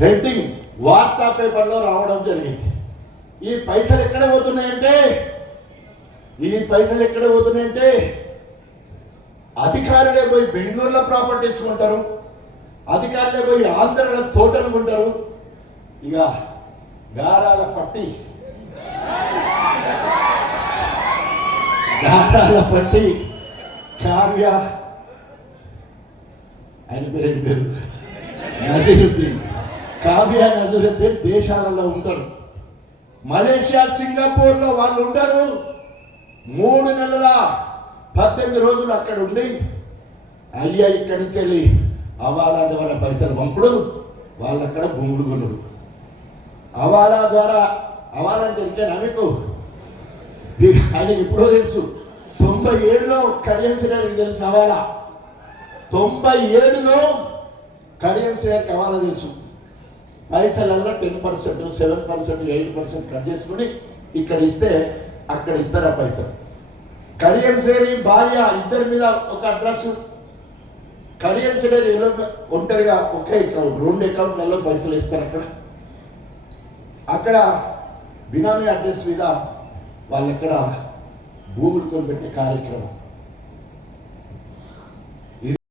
Heading వార్తా పేపర్లో రావడం జరిగింది. ఈ పైసలు ఎక్కడ పోతున్నాయంటే? ఈ పైసలు ఎక్కడ పోతున్నాయంటే? అధికారులే పోయి బెంగళూరులో ప్రాపర్టీస్ కొంటారు అధికారులే పోయి ఆంధ్రలో తోటలు కొంటారు. ఇక గారాల పట్టి గారాల పట్టి కావ్య ఆయన పేరు పేరు. నజరుద్దీన్. కావ్య నజరుద్దీన్ దేశాలలో ఉంటారు. మలేషియా సింగపూర్లో వాళ్ళు ఉంటారు. మూడు నెలల పద్దెనిమిది రోజులు అక్కడ ఉండి అయ్యా ఇక్కడి నుంచి వెళ్ళి అవాలా ద్వారా పైసలు పంపుడు. వాళ్ళు అక్కడ భూములు కొనుడు. అవాలా ద్వారా అవాలా అంటే ఇంకేనా మీకు? ఆయనకి ఎప్పుడో తెలుసు. తొంభై ఏడులో కడియం శ్రీహారికి తెలుసు అవాలా తొంభై ఏడులో కడియం శ్రీహారికి అవాలా తెలుసు. పైసలల్లో ten percent seven percent eight percent cut చేసుకుని ఇక్కడ ఇస్తే అక్కడ ఇస్తారు ఆ పైసలు. కడియం భార్య ఇద్దరి మీద ఒక అడ్రస్. కడియం ఏదో ఒంటరిగా ఒకే అకౌంట్ రెండు అకౌంట్లలో పైసలు ఇస్తారు అక్కడ. అక్కడ బినామీ అడ్రస్ మీద వాళ్ళు అక్కడ భూములు కొనిపెట్టే కార్యక్రమం.